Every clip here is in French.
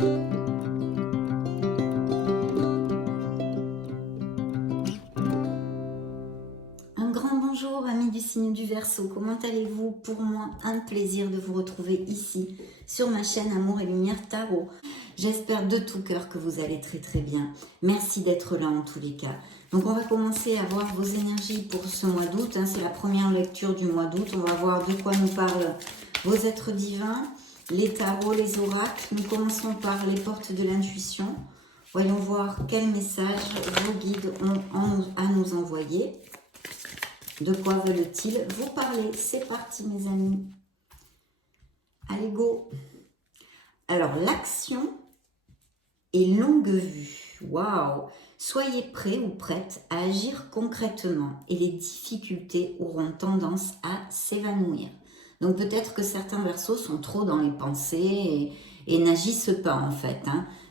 Un grand bonjour amis du signe du Verseau, comment allez-vous? Pour moi, un plaisir de vous retrouver ici sur ma chaîne Amour et Lumière Tarot. J'espère de tout cœur que vous allez très bien. Merci d'être là en tous les cas. Donc on va commencer à voir vos énergies pour ce mois d'août. C'est la première lecture du mois d'août. On va voir de quoi nous parlent vos êtres divins, les tarots, les oracles. Nous commençons par les portes de l'intuition. Voyons voir quel message vos guides ont à nous envoyer. De quoi veulent-ils vous parler? C'est parti mes amis. Allez go. Alors l'action est longue vue. Waouh. Soyez prêts ou prêtes à agir concrètement et les difficultés auront tendance à s'évanouir. Donc peut-être que certains Verseaux sont trop dans les pensées et n'agissent pas en fait.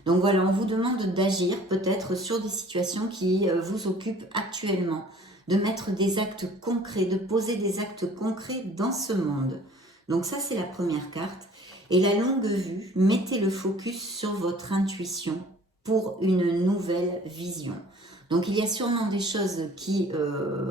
Donc voilà, on vous demande d'agir peut-être sur des situations qui vous occupent actuellement, de mettre des actes concrets, de poser des actes concrets dans ce monde. Donc ça, c'est la première carte. Et la longue vue, mettez le focus sur votre intuition pour une nouvelle vision. Donc il y a sûrement des choses qui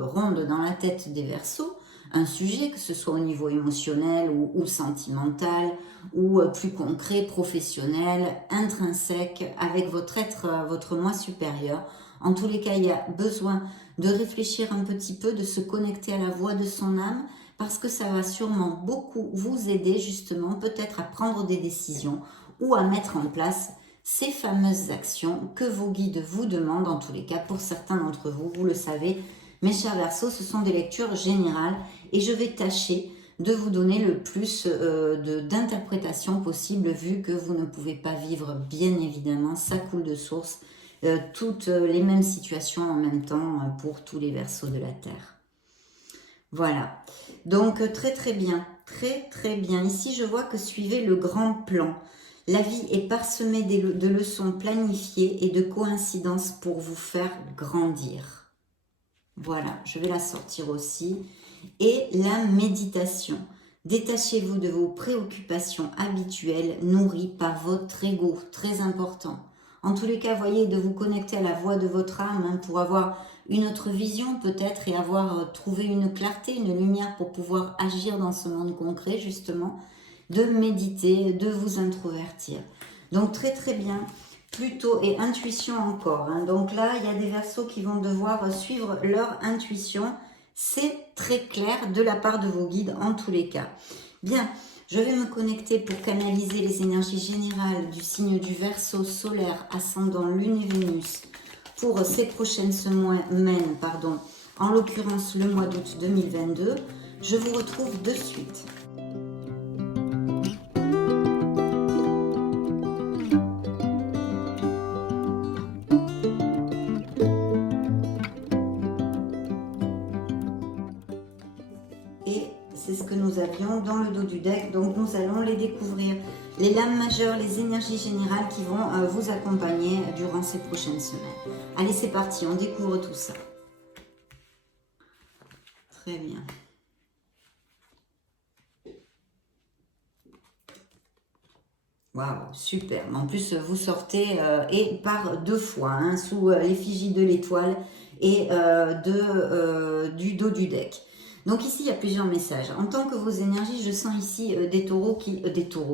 rondent dans la tête des Verseaux, un sujet, que ce soit au niveau émotionnel ou sentimental, ou plus concret, professionnel, intrinsèque, avec votre être, votre moi supérieur. En tous les cas, il y a besoin de réfléchir un petit peu, de se connecter à la voix de son âme, parce que ça va sûrement beaucoup vous aider justement peut-être à prendre des décisions ou à mettre en place ces fameuses actions que vos guides vous demandent. En tous les cas, pour certains d'entre vous, vous le savez, mes chers Verseaux, ce sont des lectures générales et je vais tâcher de vous donner le plus d'interprétations possible, vu que vous ne pouvez pas vivre, bien évidemment, ça coule de source, toutes les mêmes situations en même temps pour tous les Verseaux de la Terre. Voilà, donc très bien, très bien. Ici, je vois que suivez le grand plan. La vie est parsemée de leçons planifiées et de coïncidences pour vous faire grandir. Voilà, je vais la sortir aussi. Et la méditation. Détachez-vous de vos préoccupations habituelles nourries par votre ego, très important. En tous les cas, voyez, de vous connecter à la voix de votre âme pour avoir une autre vision peut-être et avoir trouvé une clarté, une lumière pour pouvoir agir dans ce monde concret justement, de méditer, de vous introvertir. Donc très bien, plutôt, et intuition encore. Donc là, il y a des Verseaux qui vont devoir suivre leur intuition. C'est très clair de la part de vos guides en tous les cas. Bien, je vais me connecter pour canaliser les énergies générales du signe du Verseau solaire, ascendant Lune et Vénus pour ces prochaines semaines, en l'occurrence le mois d'août 2022. Je vous retrouve de suite. C'est ce que nous avions dans le dos du deck, donc nous allons les découvrir. Les lames majeures, les énergies générales qui vont vous accompagner durant ces prochaines semaines. Allez, c'est parti, on découvre tout ça. Très bien. Waouh, super. En plus, vous sortez et par deux fois, sous l'effigie de l'étoile et du dos du deck. Donc ici, il y a plusieurs messages. En tant que vos énergies, je sens ici des taureaux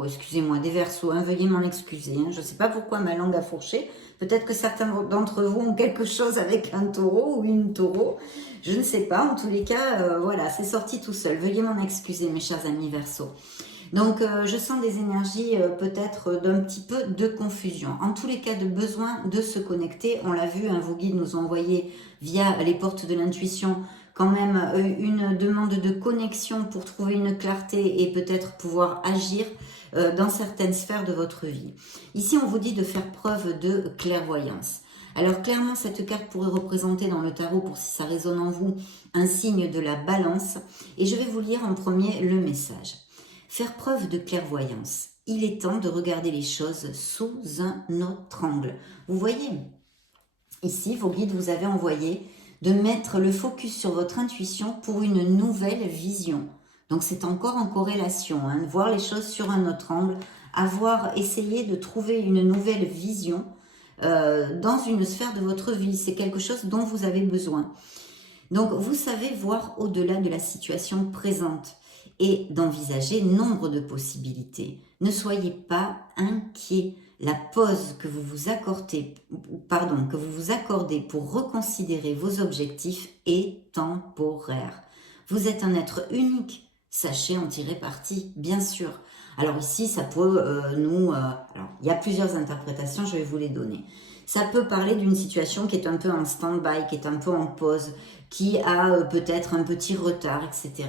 excusez-moi, des Verseaux, veuillez m'en excuser. Je ne sais pas pourquoi ma langue a fourché. Peut-être que certains d'entre vous ont quelque chose avec un taureau ou une taureau. Je ne sais pas. En tous les cas, voilà, c'est sorti tout seul. Veuillez m'en excuser, mes chers amis Verseaux. Donc, je sens des énergies peut-être d'un petit peu de confusion. En tous les cas, de besoin de se connecter. On l'a vu, vos guides nous ont envoyé via les portes de l'intuition quand même une demande de connexion pour trouver une clarté et peut-être pouvoir agir dans certaines sphères de votre vie. Ici, on vous dit de faire preuve de clairvoyance. Alors clairement, cette carte pourrait représenter dans le tarot, pour si ça résonne en vous, un signe de la balance. Et je vais vous lire en premier le message. Faire preuve de clairvoyance. Il est temps de regarder les choses sous un autre angle. Vous voyez, ici, vos guides vous avaient envoyé de mettre le focus sur votre intuition pour une nouvelle vision. Donc c'est encore en corrélation, voir les choses sur un autre angle avoir essayé de trouver une nouvelle vision dans une sphère de votre vie. C'est quelque chose dont vous avez besoin. Donc, vous savez voir au-delà de la situation présente et d'envisager nombre de possibilités. Ne soyez pas inquiets. La pause que vous vous accordez, pour reconsidérer vos objectifs est temporaire. Vous êtes un être unique. Sachez en tirer parti, bien sûr. Alors ici, ça peut alors, il y a plusieurs interprétations, je vais vous les donner. Ça peut parler d'une situation qui est un peu en stand-by, qui est un peu en pause, qui a peut-être un petit retard, etc.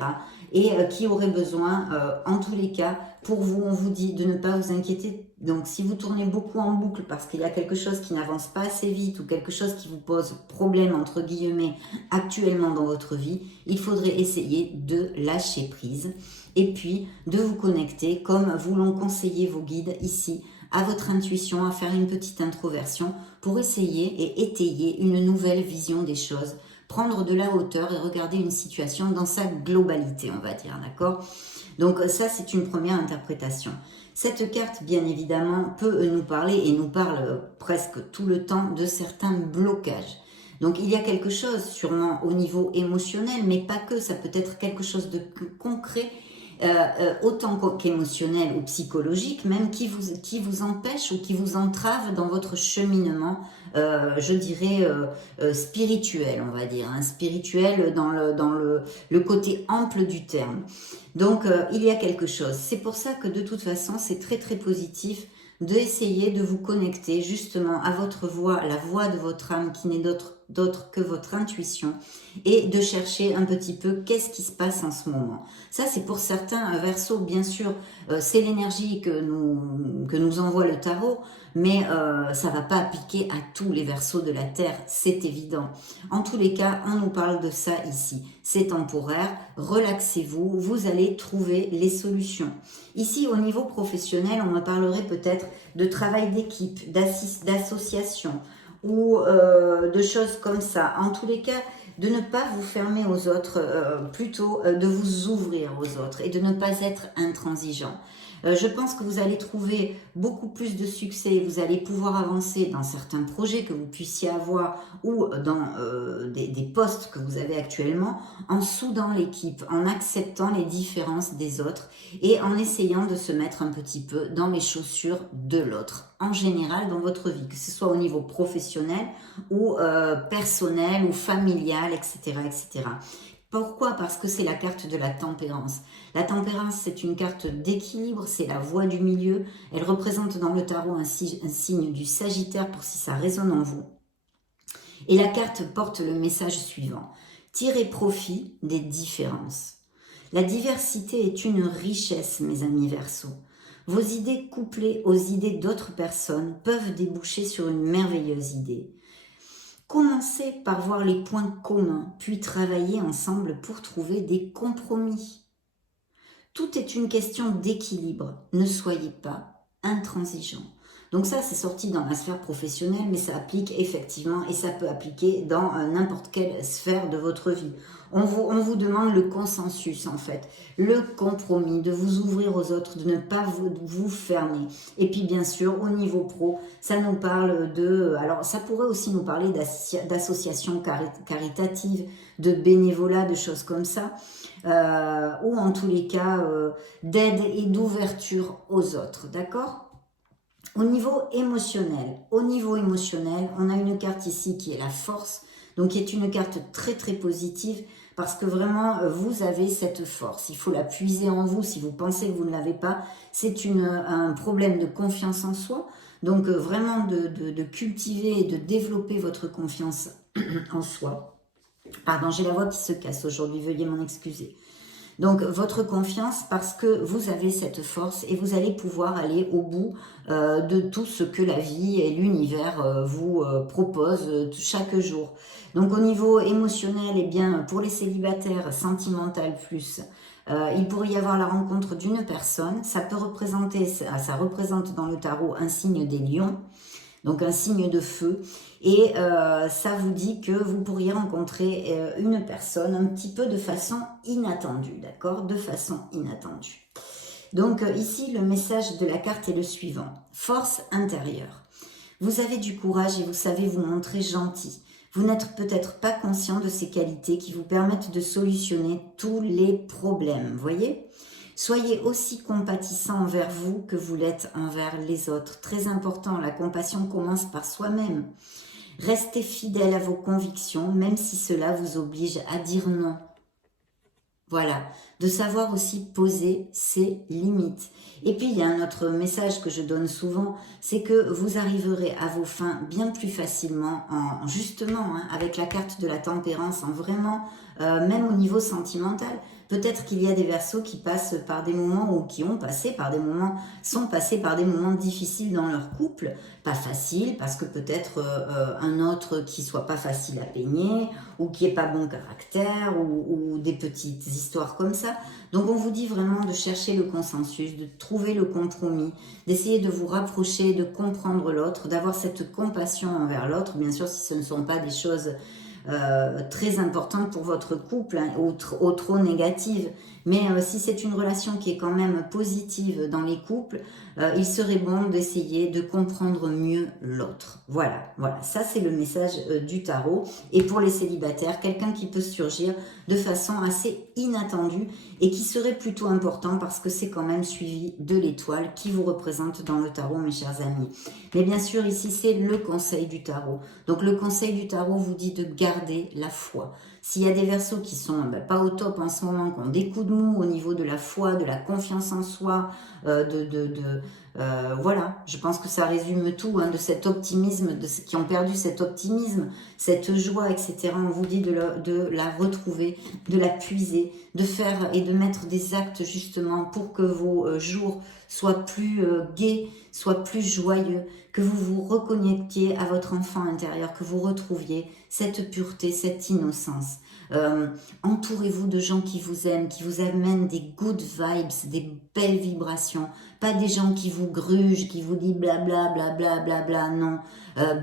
Et qui aurait besoin, en tous les cas, pour vous, on vous dit de ne pas vous inquiéter. Donc, si vous tournez beaucoup en boucle parce qu'il y a quelque chose qui n'avance pas assez vite ou quelque chose qui vous pose problème, entre guillemets, actuellement dans votre vie, il faudrait essayer de lâcher prise et puis de vous connecter, comme vous l'ont conseillé vos guides ici, à votre intuition, à faire une petite introversion pour essayer et étayer une nouvelle vision des choses, prendre de la hauteur et regarder une situation dans sa globalité, on va dire, d'accord? Donc ça, c'est une première interprétation. Cette carte, bien évidemment, peut nous parler et nous parle presque tout le temps de certains blocages. Donc il y a quelque chose sûrement au niveau émotionnel, mais pas que, ça peut être quelque chose de concret, autant qu'émotionnel ou psychologique, même qui vous empêche ou qui vous entrave dans votre cheminement, je dirais spirituel, on va dire, hein, spirituel dans le côté ample du terme. Donc il y a quelque chose. C'est pour ça que de toute façon, c'est très très positif d'essayer de vous connecter justement à votre voix, la voix de votre âme qui n'est d'autre que votre intuition, et de chercher un petit peu qu'est-ce qui se passe en ce moment. Ça, c'est pour certains Verseaux, bien sûr, c'est l'énergie que nous envoie le tarot, mais ça va pas appliquer à tous les Verseaux de la Terre, c'est évident. En tous les cas, on nous parle de ça ici. C'est temporaire, relaxez-vous, vous allez trouver les solutions. Ici, au niveau professionnel, on me parlerait peut-être de travail d'équipe, d'association, ou de choses comme ça. En tous les cas, de ne pas vous fermer aux autres, plutôt de vous ouvrir aux autres et de ne pas être intransigeant. Je pense que vous allez trouver beaucoup plus de succès, vous allez pouvoir avancer dans certains projets que vous puissiez avoir ou dans des postes que vous avez actuellement, en soudant l'équipe, en acceptant les différences des autres et en essayant de se mettre un petit peu dans les chaussures de l'autre, en général dans votre vie, que ce soit au niveau professionnel ou personnel ou familial, etc., etc. Pourquoi? Parce que c'est la carte de la tempérance. La tempérance, c'est une carte d'équilibre, c'est la voie du milieu. Elle représente dans le tarot un signe du Sagittaire, pour si ça résonne en vous. Et la carte porte le message suivant. Tirez profit des différences. La diversité est une richesse, mes amis Verseaux. Vos idées couplées aux idées d'autres personnes peuvent déboucher sur une merveilleuse idée. Commencez par voir les points communs, puis travailler ensemble pour trouver des compromis. Tout est une question d'équilibre. Ne soyez pas intransigeants. Donc ça, c'est sorti dans la sphère professionnelle, mais ça applique effectivement, et ça peut appliquer dans n'importe quelle sphère de votre vie. On vous demande le consensus, en fait, le compromis, de vous ouvrir aux autres, de ne pas vous fermer. Et puis, bien sûr, au niveau pro, ça nous parle de... Alors, ça pourrait aussi nous parler d'associations caritatives, de bénévolat, de choses comme ça, ou en tous les cas, d'aide et d'ouverture aux autres, d'accord ? Au niveau émotionnel, on a une carte ici qui est la force, donc qui est une carte très très positive parce que vraiment vous avez cette force. Il faut la puiser en vous si vous pensez que vous ne l'avez pas. C'est un problème de confiance en soi, donc vraiment de cultiver et de développer votre confiance en soi. Pardon, j'ai la voix qui se casse aujourd'hui, veuillez m'en excuser. Donc, votre confiance parce que vous avez cette force et vous allez pouvoir aller au bout de tout ce que la vie et l'univers vous proposent chaque jour. Donc, au niveau émotionnel, eh bien, pour les célibataires, sentimental plus, il pourrait y avoir la rencontre d'une personne. Ça représente dans le tarot un signe des lions. Donc un signe de feu, et ça vous dit que vous pourriez rencontrer une personne un petit peu de façon inattendue, d'accord? De façon inattendue. Donc ici, le message de la carte est le suivant. Force intérieure. Vous avez du courage et vous savez vous montrer gentil. Vous n'êtes peut-être pas conscient de ces qualités qui vous permettent de solutionner tous les problèmes, voyez ? Soyez aussi compatissant envers vous que vous l'êtes envers les autres. Très important, la compassion commence par soi-même. Restez fidèle à vos convictions, même si cela vous oblige à dire non. Voilà, de savoir aussi poser ses limites. Et puis, il y a un autre message que je donne souvent, c'est que vous arriverez à vos fins bien plus facilement, justement, avec la carte de la tempérance, en vraiment, même au niveau sentimental. Peut-être qu'il y a des Verseaux qui passent par des moments, ou qui ont passé par des moments, sont passés par des moments difficiles dans leur couple. Pas facile, parce que peut-être un autre qui soit pas facile à peigner, ou qui est pas bon caractère, ou des petites histoires comme ça. Donc on vous dit vraiment de chercher le consensus, de trouver le compromis, d'essayer de vous rapprocher, de comprendre l'autre, d'avoir cette compassion envers l'autre, bien sûr si ce ne sont pas des choses très importantes pour votre couple, hein, ou trop négatives. Mais si c'est une relation qui est quand même positive dans les couples, il serait bon d'essayer de comprendre mieux l'autre. Voilà, voilà, ça c'est le message du tarot. Et pour les célibataires, quelqu'un qui peut surgir de façon assez inattendue et qui serait plutôt important parce que c'est quand même suivi de l'étoile qui vous représente dans le tarot, mes chers amis. Mais bien sûr, ici, c'est le conseil du tarot. Donc, le conseil du tarot vous dit de garder la foi. S'il y a des Verseaux qui sont pas au top en ce moment, qui ont des coups de mou au niveau de la foi, de la confiance en soi, voilà, je pense que ça résume tout, hein, de cet optimisme, qui ont perdu cet optimisme, cette joie, etc. On vous dit de la retrouver, de la puiser, de faire et de mettre des actes justement pour que vos jours soient plus gais, soient plus joyeux, que vous vous reconnectiez à votre enfant intérieur, que vous retrouviez cette pureté, cette innocence. Entourez-vous de gens qui vous aiment, qui vous amènent des good vibes, des belles vibrations, pas des gens qui vous grugent, qui vous disent blabla, blabla, blabla, non.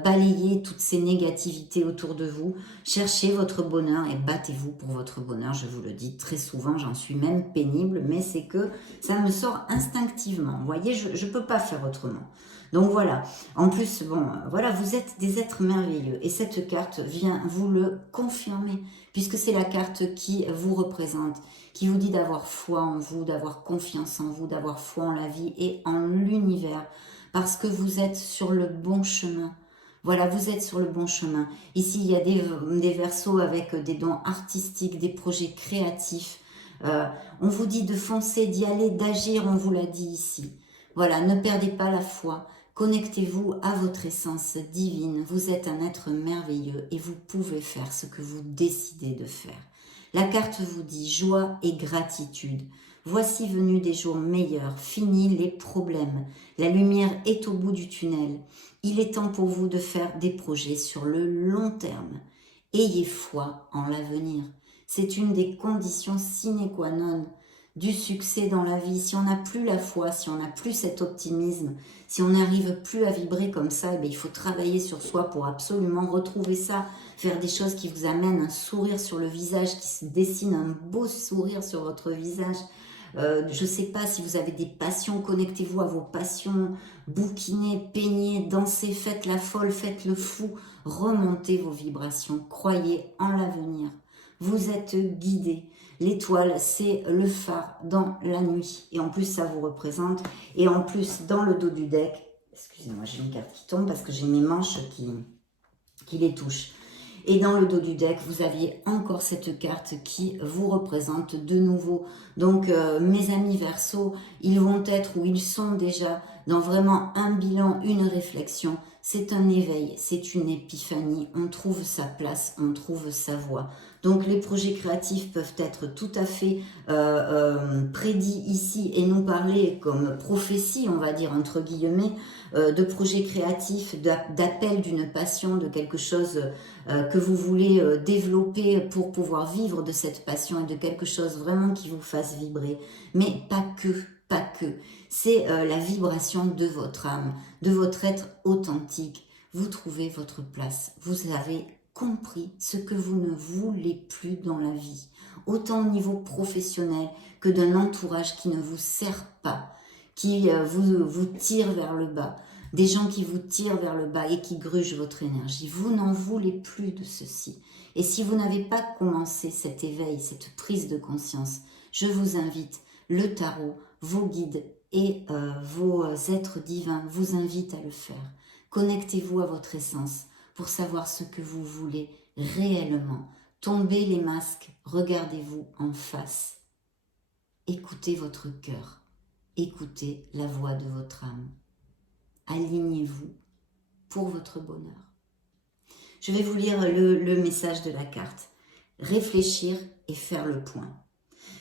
Balayez toutes ces négativités autour de vous, cherchez votre bonheur et battez-vous pour votre bonheur, je vous le dis très souvent, j'en suis même pénible, mais c'est que ça me sort instinctivement, vous voyez, je ne peux pas faire autrement. Donc voilà, en plus, bon, voilà, vous êtes des êtres merveilleux et cette carte vient vous le confirmer puisque c'est la carte qui vous représente, qui vous dit d'avoir foi en vous, d'avoir confiance en vous, d'avoir foi en la vie et en l'univers parce que vous êtes sur le bon chemin. Voilà, vous êtes sur le bon chemin. Ici, il y a des Verseaux avec des dons artistiques, des projets créatifs. On vous dit de foncer, d'y aller, d'agir, on vous l'a dit ici. Voilà, ne perdez pas la foi. Connectez-vous à votre essence divine. Vous êtes un être merveilleux et vous pouvez faire ce que vous décidez de faire. La carte vous dit joie et gratitude. Voici venus des jours meilleurs, finis les problèmes. La lumière est au bout du tunnel. Il est temps pour vous de faire des projets sur le long terme. Ayez foi en l'avenir. C'est une des conditions sine qua non du succès dans la vie. Si on n'a plus la foi, si on n'a plus cet optimisme, si on n'arrive plus à vibrer comme ça, il faut travailler sur soi pour absolument retrouver ça, faire des choses qui vous amènent un sourire sur le visage, qui se dessine un beau sourire sur votre visage. Je ne sais pas si vous avez des passions, connectez-vous à vos passions, bouquinez, peignez, dansez, faites la folle, faites le fou, remontez vos vibrations, croyez en l'avenir. Vous êtes guidés. L'étoile, c'est le phare dans la nuit. Et en plus, ça vous représente. Et en plus, dans le dos du deck, excusez-moi, j'ai une carte qui tombe parce que j'ai mes manches qui les touchent. Et dans le dos du deck, vous aviez encore cette carte qui vous représente de nouveau. Donc, mes amis Verseaux, ils vont être ou ils sont déjà dans vraiment un bilan, une réflexion. C'est un éveil, c'est une épiphanie. On trouve sa place, on trouve sa voie. Donc, les projets créatifs peuvent être tout à fait prédits ici et nous parler comme prophétie, on va dire entre guillemets, de projets créatifs, d'appel d'une passion, de quelque chose que vous voulez développer pour pouvoir vivre de cette passion et de quelque chose vraiment qui vous fasse vibrer. Mais pas que. C'est la vibration de votre âme, de votre être authentique. Vous trouvez votre place. Vous avez compris ce que vous ne voulez plus dans la vie, autant au niveau professionnel que d'un entourage qui ne vous sert pas, qui vous tire vers le bas, des gens qui vous tirent vers le bas et qui grugent votre énergie. Vous n'en voulez plus de ceci. Et si vous n'avez pas commencé cet éveil, cette prise de conscience, je vous invite, le tarot, vos guides et vos êtres divins vous invitent à le faire. Connectez-vous à votre essence pour savoir ce que vous voulez réellement. Tombez les masques, regardez-vous en face. Écoutez votre cœur, écoutez la voix de votre âme. Alignez-vous pour votre bonheur. Je vais vous lire le message de la carte. Réfléchir et faire le point.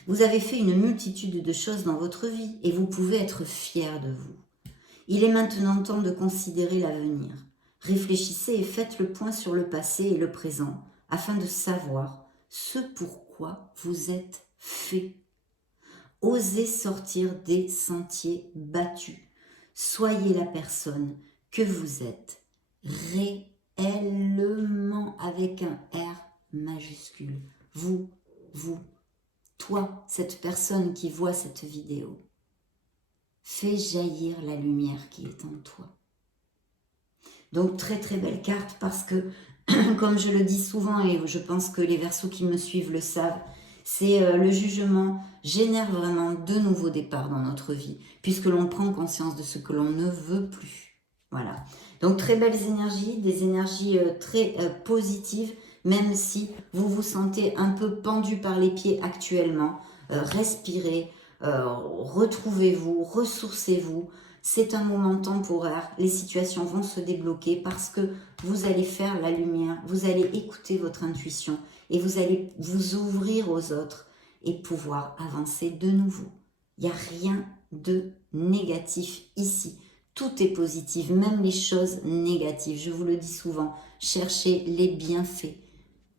Vous avez fait une multitude de choses dans votre vie et vous pouvez être fiers de vous. Il est maintenant temps de considérer l'avenir. Réfléchissez et faites le point sur le passé et le présent afin de savoir ce pourquoi vous êtes fait. Osez sortir des sentiers battus. Soyez la personne que vous êtes réellement avec un R majuscule. Vous, toi, cette personne qui voit cette vidéo. Fais jaillir la lumière qui est en toi. Donc très très belle carte parce que, comme je le dis souvent et je pense que les Verseaux qui me suivent le savent, c'est le jugement génère vraiment de nouveaux départs dans notre vie puisque l'on prend conscience de ce que l'on ne veut plus. Voilà. Donc très belles énergies, des énergies très positives, même si vous vous sentez un peu pendu par les pieds actuellement. Respirez, retrouvez-vous, ressourcez-vous. C'est un moment temporaire, les situations vont se débloquer parce que vous allez faire la lumière, vous allez écouter votre intuition et vous allez vous ouvrir aux autres et pouvoir avancer de nouveau. Il n'y a rien de négatif ici. Tout est positif, même les choses négatives. Je vous le dis souvent, cherchez les bienfaits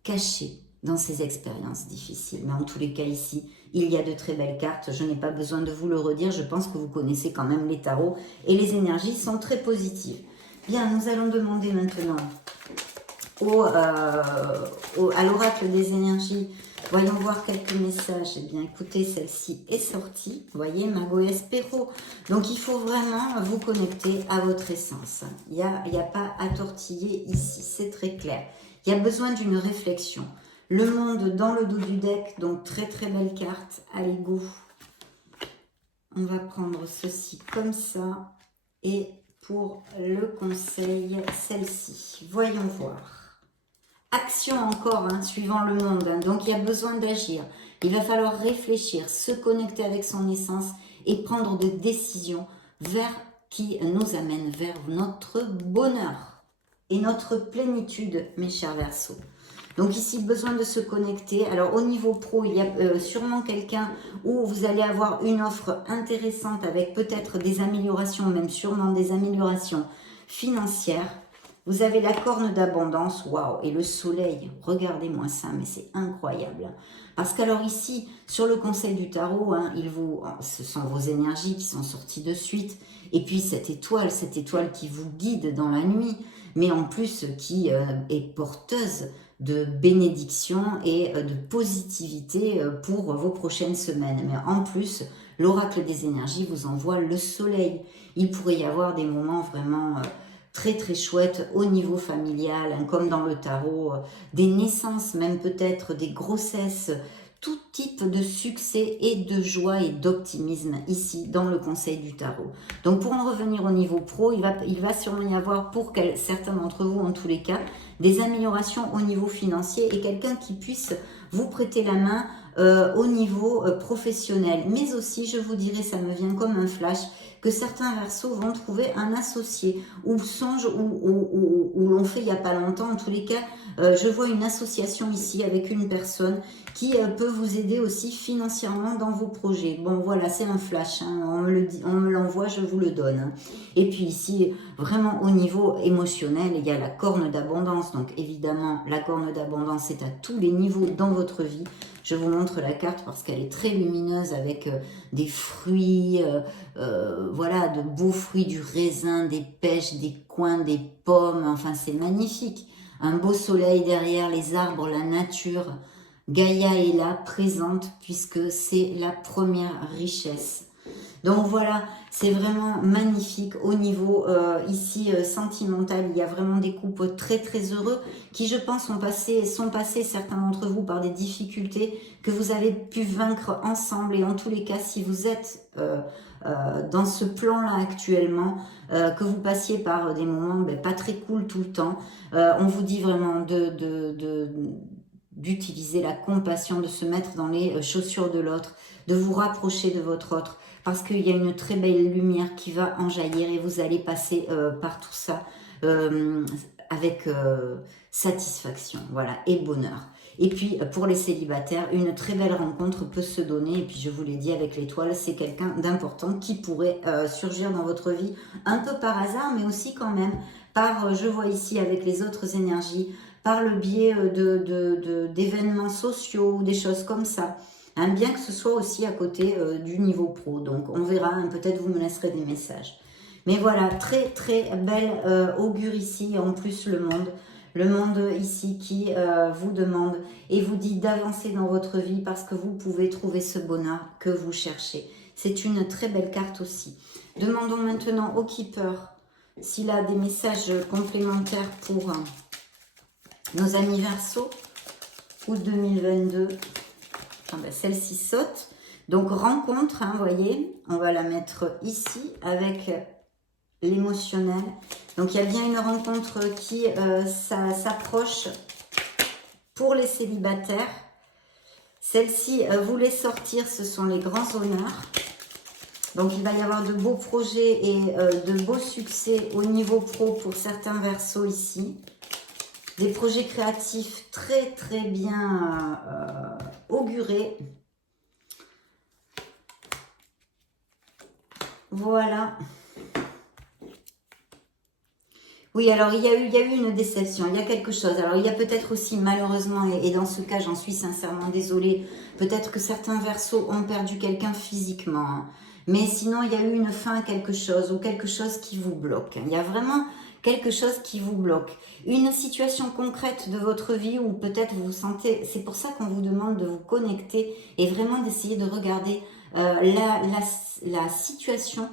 cachés dans ces expériences difficiles. Mais en tous les cas ici, il y a de très belles cartes. Je n'ai pas besoin de vous le redire. Je pense que vous connaissez quand même les tarots et les énergies sont très positives. Bien, nous allons demander maintenant à l'oracle des énergies. Voyons voir quelques messages. Eh bien, écoutez, celle-ci est sortie. Vous voyez, Mago Espero. Donc, il faut vraiment vous connecter à votre essence. Il n'y a pas à tortiller ici. C'est très clair. Il y a besoin d'une réflexion. Le monde dans le dos du deck. Donc, très, très belle carte. Allez, go. On va prendre ceci comme ça. Et pour le conseil, celle-ci. Voyons voir. Action encore, hein, suivant le monde. Hein. Donc, il y a besoin d'agir. Il va falloir réfléchir, se connecter avec son essence et prendre des décisions qui nous amènent vers notre bonheur et notre plénitude, mes chers Verseaux. Donc ici, besoin de se connecter. Alors, au niveau pro, il y a sûrement quelqu'un où vous allez avoir une offre intéressante avec peut-être des améliorations, même sûrement des améliorations financières. Vous avez la corne d'abondance, waouh, et le soleil, regardez-moi ça, mais c'est incroyable. Parce qu'alors ici, sur le conseil du tarot, hein, ce sont vos énergies qui sont sorties de suite, et puis cette étoile qui vous guide dans la nuit, mais en plus qui est porteuse de bénédiction et de positivité pour vos prochaines semaines. Mais en plus, l'oracle des énergies vous envoie le soleil. Il pourrait y avoir des moments vraiment... très très chouette au niveau familial, hein, comme dans le tarot, des naissances, même peut-être des grossesses, tout type de succès et de joie et d'optimisme ici dans le conseil du tarot. Donc pour en revenir au niveau pro, il va sûrement y avoir pour certains d'entre vous en tous les cas, des améliorations au niveau financier et quelqu'un qui puisse vous prêter la main au niveau professionnel. Mais aussi, je vous dirais, ça me vient comme un flash, que certains Verseaux vont trouver un associé ou songe ou l'ont fait il n'y a pas longtemps. En tous les cas, je vois une association ici avec une personne qui peut vous aider aussi financièrement dans vos projets. Bon, voilà, c'est un flash. Hein, on me l'envoie, je vous le donne. Hein. Et puis ici, vraiment au niveau émotionnel, il y a la corne d'abondance. Donc évidemment, la corne d'abondance est à tous les niveaux dans votre vie. Je vous montre la carte parce qu'elle est très lumineuse avec des fruits, voilà, de beaux fruits, du raisin, des pêches, des coins, des pommes. Enfin, c'est magnifique. un beau soleil derrière, les arbres, la nature. Gaïa est là, présente, puisque c'est la première richesse. Donc voilà, c'est vraiment magnifique au niveau ici sentimental. Il y a vraiment des couples très très heureux qui, je pense, sont passés certains d'entre vous par des difficultés que vous avez pu vaincre ensemble. Et en tous les cas, si vous êtes dans ce plan-là actuellement, que vous passiez par des moments pas très cool tout le temps, on vous dit vraiment d'utiliser la compassion, de se mettre dans les chaussures de l'autre, de vous rapprocher de votre autre, parce qu'il y a une très belle lumière qui va en jaillir et vous allez passer par tout ça avec satisfaction, voilà, et bonheur. Et puis, pour les célibataires, une très belle rencontre peut se donner. Et puis, je vous l'ai dit, avec l'étoile, c'est quelqu'un d'important qui pourrait surgir dans votre vie un peu par hasard, mais aussi quand même par, je vois ici avec les autres énergies, par le biais d'événements sociaux ou des choses comme ça. Hein, bien que ce soit aussi à côté du niveau pro. Donc, on verra, hein, peut-être vous me laisserez des messages. Mais voilà, très très belle augure ici. En plus, le monde ici qui vous demande et vous dit d'avancer dans votre vie parce que vous pouvez trouver ce bonheur que vous cherchez. C'est une très belle carte aussi. Demandons maintenant au Keeper s'il a des messages complémentaires pour nos amis Verseaux, août 2022. Ah ben, celle-ci saute. Donc rencontre, hein, voyez, on va la mettre ici avec l'émotionnel. Donc il y a bien une rencontre qui s'approche pour les célibataires. Celle-ci voulait sortir, ce sont les grands honneurs. Donc il va y avoir de beaux projets et de beaux succès au niveau pro pour certains Verseaux ici. Des projets créatifs très très bien augurés. Voilà. Oui, alors il y a eu une déception, il y a quelque chose. Alors il y a peut-être aussi malheureusement, et dans ce cas j'en suis sincèrement désolée, peut-être que certains Verseaux ont perdu quelqu'un physiquement. Hein. Mais sinon il y a eu une fin à quelque chose ou quelque chose qui vous bloque. Il y a vraiment quelque chose qui vous bloque. Une situation concrète de votre vie où peut-être vous vous sentez... C'est pour ça qu'on vous demande de vous connecter et vraiment d'essayer de regarder la situation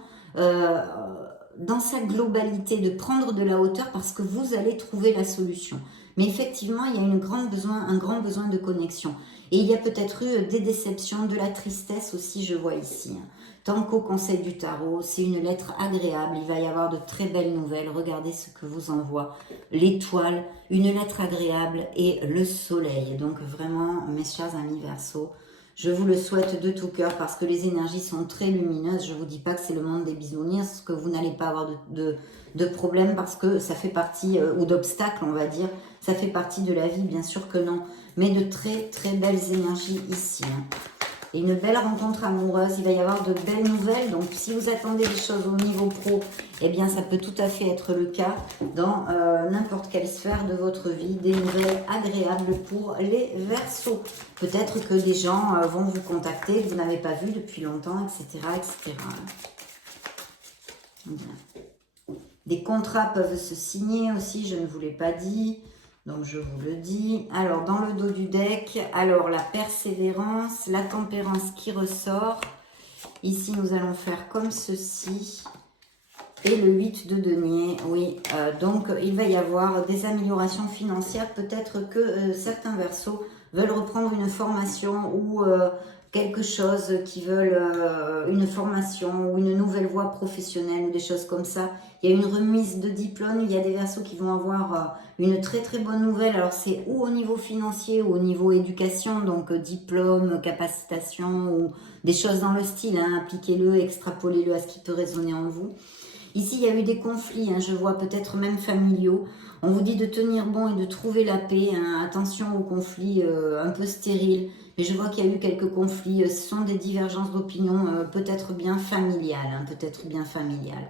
dans sa globalité, de prendre de la hauteur parce que vous allez trouver la solution. Mais effectivement, il y a un grand besoin de connexion. Et il y a peut-être eu des déceptions, de la tristesse aussi, je vois ici. Tant qu'au conseil du tarot, c'est une lettre agréable, il va y avoir de très belles nouvelles. Regardez ce que vous envoie l'étoile, une lettre agréable et le soleil. Donc vraiment, mes chers amis Verseaux, je vous le souhaite de tout cœur parce que les énergies sont très lumineuses. Je ne vous dis pas que c'est le monde des bisounours, que vous n'allez pas avoir de problème parce que ça fait partie, ou d'obstacles on va dire, ça fait partie de la vie, bien sûr que non. Mais de très très belles énergies ici. Hein. Et une belle rencontre amoureuse, il va y avoir de belles nouvelles. Donc si vous attendez des choses au niveau pro, eh bien ça peut tout à fait être le cas dans n'importe quelle sphère de votre vie. Des nouvelles agréables pour les Verseaux. Peut-être que des gens vont vous contacter que vous n'avez pas vu depuis longtemps, etc. etc. Des contrats peuvent se signer aussi, je ne vous l'ai pas dit. Donc, je vous le dis. Alors, dans le dos du deck, alors la persévérance, la tempérance qui ressort. Ici, nous allons faire comme ceci. Et le 8 de denier, oui. Donc, il va y avoir des améliorations financières. Peut-être que certains Verseaux veulent reprendre une formation ou quelque chose qui veulent une formation ou une nouvelle voie professionnelle ou des choses comme ça. Il y a une remise de diplôme, il y a des Verseaux qui vont avoir une très très bonne nouvelle. Alors c'est ou au niveau financier ou au niveau éducation, donc diplôme, capacitation ou des choses dans le style. Hein, appliquez-le, extrapolez-le à ce qui peut résonner en vous. Ici, il y a eu des conflits, hein, je vois peut-être même familiaux. On vous dit de tenir bon et de trouver la paix. Hein. Attention aux conflits un peu stériles. Mais je vois qu'il y a eu quelques conflits. Ce sont des divergences d'opinion peut-être bien familiales. Hein, peut-être bien familiales.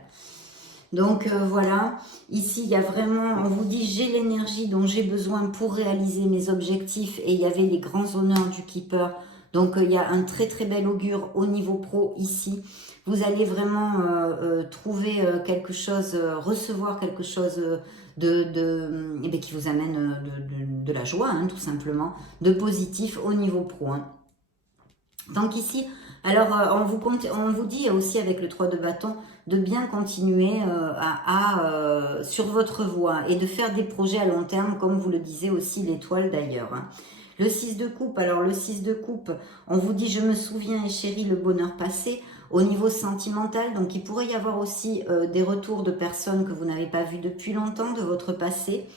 Donc voilà, ici il y a vraiment, on vous dit j'ai l'énergie dont j'ai besoin pour réaliser mes objectifs et il y avait les grands honneurs du Keeper. Donc il y a un très très bel augure au niveau pro ici. Vous allez vraiment trouver quelque chose, recevoir quelque chose eh bien, qui vous amène de la joie, hein, tout simplement, de positif au niveau pro. Hein. Donc ici, alors on vous dit aussi avec le 3 de bâton de bien continuer sur votre voie et de faire des projets à long terme, comme vous le disait aussi l'étoile d'ailleurs. Hein. Le 6 de coupe, alors le 6 de coupe, on vous dit je me souviens et chéris le bonheur passé au niveau sentimental, donc il pourrait y avoir aussi des retours de personnes que vous n'avez pas vues depuis longtemps de votre passé.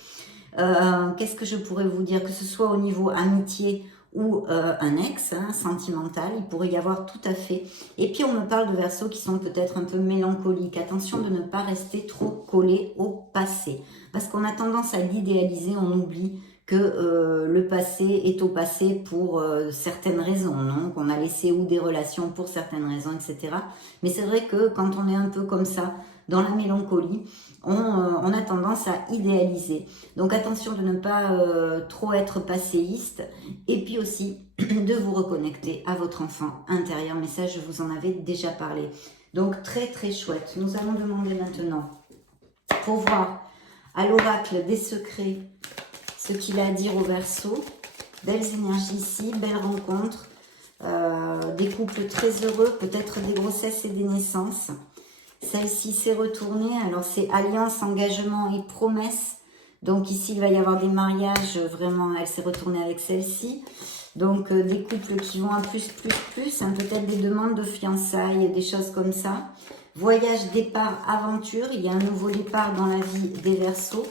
Qu'est-ce que je pourrais vous dire, que ce soit au niveau amitié ou un ex hein, sentimental, il pourrait y avoir tout à fait. Et puis on me parle de Verseaux qui sont peut-être un peu mélancoliques. Attention de ne pas rester trop collé au passé, parce qu'on a tendance à l'idéaliser, on oublie que le passé est au passé pour certaines raisons, non, qu'on a laissé ou des relations pour certaines raisons, etc. Mais c'est vrai que quand on est un peu comme ça, dans la mélancolie, on a tendance à idéaliser. Donc attention de ne pas trop être passéiste et puis aussi de vous reconnecter à votre enfant intérieur. Mais ça, je vous en avais déjà parlé. Donc très très chouette. Nous allons demander maintenant pour voir à l'oracle des secrets ce qu'il a à dire au Verseau. Belles énergies ici, belles rencontres, des couples très heureux, peut-être des grossesses et des naissances. Celle-ci s'est retournée, alors c'est alliance, engagement et promesse. Donc ici, il va y avoir des mariages, vraiment, elle s'est retournée avec celle-ci. Donc des couples qui vont à plus, hein, peut-être des demandes de fiançailles, des choses comme ça. Voyage, départ, aventure, il y a un nouveau départ dans la vie des Verseaux.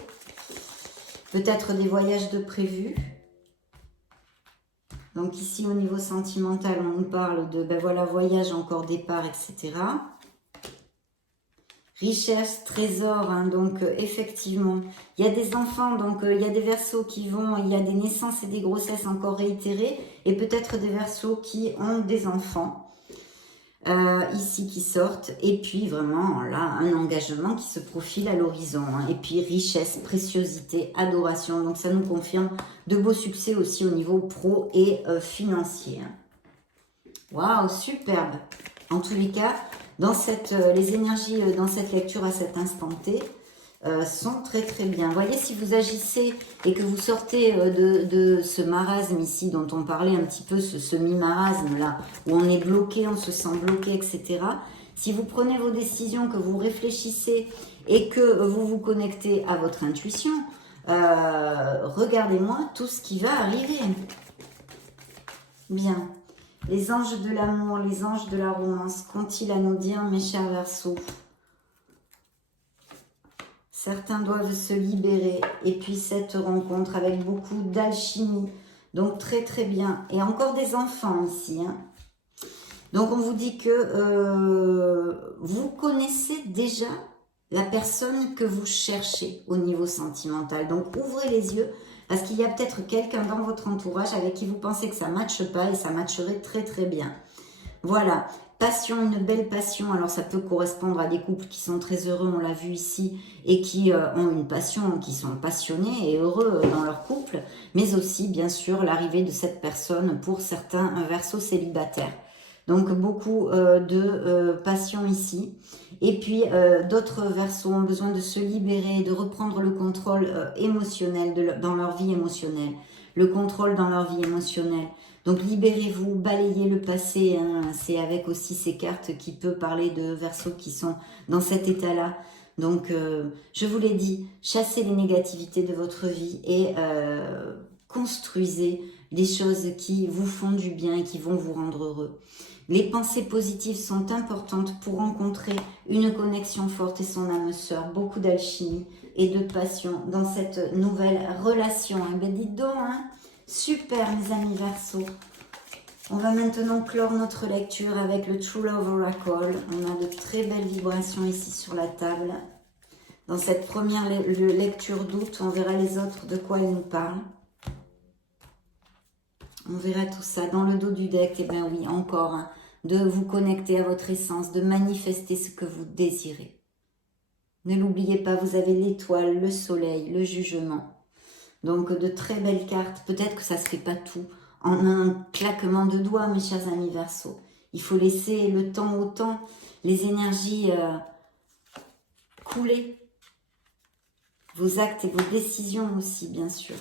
Peut-être des voyages de prévus. Donc ici, au niveau sentimental, on nous parle de, ben voilà, voyage, encore départ, etc. Richesse, trésor, hein, donc effectivement, il y a des enfants, donc il y a des Verseaux qui vont, il y a des naissances et des grossesses encore réitérées, et peut-être des Verseaux qui ont des enfants, ici qui sortent, et puis vraiment là, un engagement qui se profile à l'horizon, hein, et puis richesse, préciosité, adoration, donc ça nous confirme de beaux succès aussi au niveau pro et financier. Hein. Waouh, superbe. En tous les cas, les énergies dans cette lecture à cet instant T sont très très bien. Voyez, si vous agissez et que vous sortez de ce marasme ici dont on parlait un petit peu, ce semi-marasme là, où on est bloqué, on se sent bloqué, etc. Si vous prenez vos décisions, que vous réfléchissez et que vous vous connectez à votre intuition, regardez-moi tout ce qui va arriver. Bien. Les anges de l'amour, les anges de la romance, qu'ont-ils à nous dire, mes chers Verseaux? Certains doivent se libérer. Et puis cette rencontre avec beaucoup d'alchimie. Donc très très bien. Et encore des enfants ici. Hein. Donc on vous dit que vous connaissez déjà la personne que vous cherchez au niveau sentimental. Donc ouvrez les yeux. Parce qu'il y a peut-être quelqu'un dans votre entourage avec qui vous pensez que ça ne matche pas et ça matcherait très très bien. Voilà, passion, une belle passion. Alors ça peut correspondre à des couples qui sont très heureux, on l'a vu ici, et qui ont une passion, qui sont passionnés et heureux dans leur couple. Mais aussi, bien sûr, l'arrivée de cette personne pour certains Verseaux célibataires. Donc beaucoup de passion ici. Et puis d'autres Verseaux ont besoin de se libérer, de reprendre le contrôle émotionnel dans leur vie émotionnelle. Le contrôle dans leur vie émotionnelle. Donc libérez-vous, balayez le passé. Hein. C'est avec aussi ces cartes qui peut parler de Verseaux qui sont dans cet état-là. Donc je vous l'ai dit, chassez les négativités de votre vie et construisez des choses qui vous font du bien et qui vont vous rendre heureux. Les pensées positives sont importantes pour rencontrer une connexion forte et son âme sœur. Beaucoup d'alchimie et de passion dans cette nouvelle relation. Eh bien, dites donc, hein, super mes amis Verseaux. On va maintenant clore notre lecture avec le True Love Oracle. On a de très belles vibrations ici sur la table. Dans cette première lecture d'août, on verra les autres de quoi ils nous parlent. On verra tout ça dans le dos du deck. Et bien oui, encore, hein, de vous connecter à votre essence, de manifester ce que vous désirez. Ne l'oubliez pas, vous avez l'étoile, le soleil, le jugement. Donc de très belles cartes. Peut-être que ça ne se fait pas tout en un claquement de doigts, mes chers amis Verseaux. Il faut laisser le temps au temps, les énergies couler. vos actes et vos décisions aussi, bien sûr.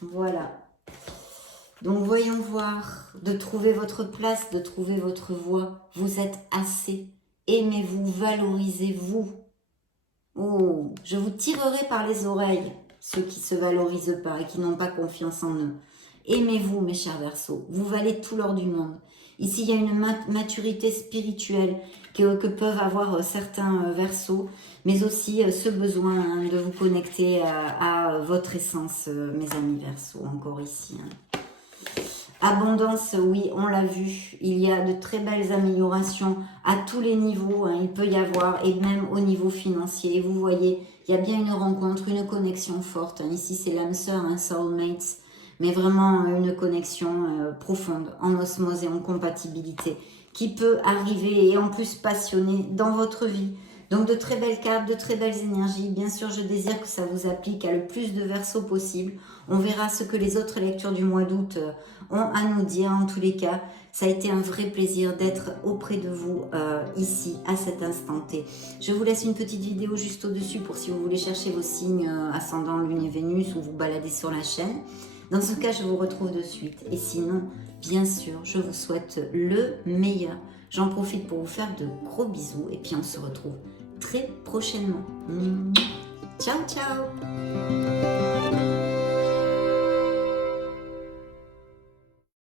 Voilà. Donc, voyons voir, de trouver votre place, de trouver votre voie. Vous êtes assez. Aimez-vous, valorisez-vous. Oh, je vous tirerai par les oreilles, ceux qui ne se valorisent pas et qui n'ont pas confiance en eux. Aimez-vous, mes chers Verseaux. Vous valez tout l'or du monde. Ici, il y a une maturité spirituelle que peuvent avoir certains Verseaux, mais aussi ce besoin de vous connecter à votre essence, mes amis Verseaux, encore ici. Abondance, oui, on l'a vu. Il y a de très belles améliorations à tous les niveaux. Il peut y avoir, et même au niveau financier. Vous voyez, il y a bien une rencontre, une connexion forte. Ici, c'est l'âme sœur, soulmates, mais vraiment une connexion profonde, en osmose et en compatibilité, qui peut arriver et en plus passionner dans votre vie. Donc de très belles cartes, de très belles énergies. Bien sûr, je désire que ça vous applique à le plus de Verseaux possible. On verra ce que les autres lectures du mois d'août ont à nous dire. En tous les cas, ça a été un vrai plaisir d'être auprès de vous ici, à cet instant T. Je vous laisse une petite vidéo juste au-dessus pour si vous voulez chercher vos signes ascendant Lune et Vénus ou vous balader sur la chaîne. Dans ce cas, je vous retrouve de suite. Et sinon, bien sûr, je vous souhaite le meilleur. J'en profite pour vous faire de gros bisous et puis on se retrouve très prochainement. Ciao, ciao!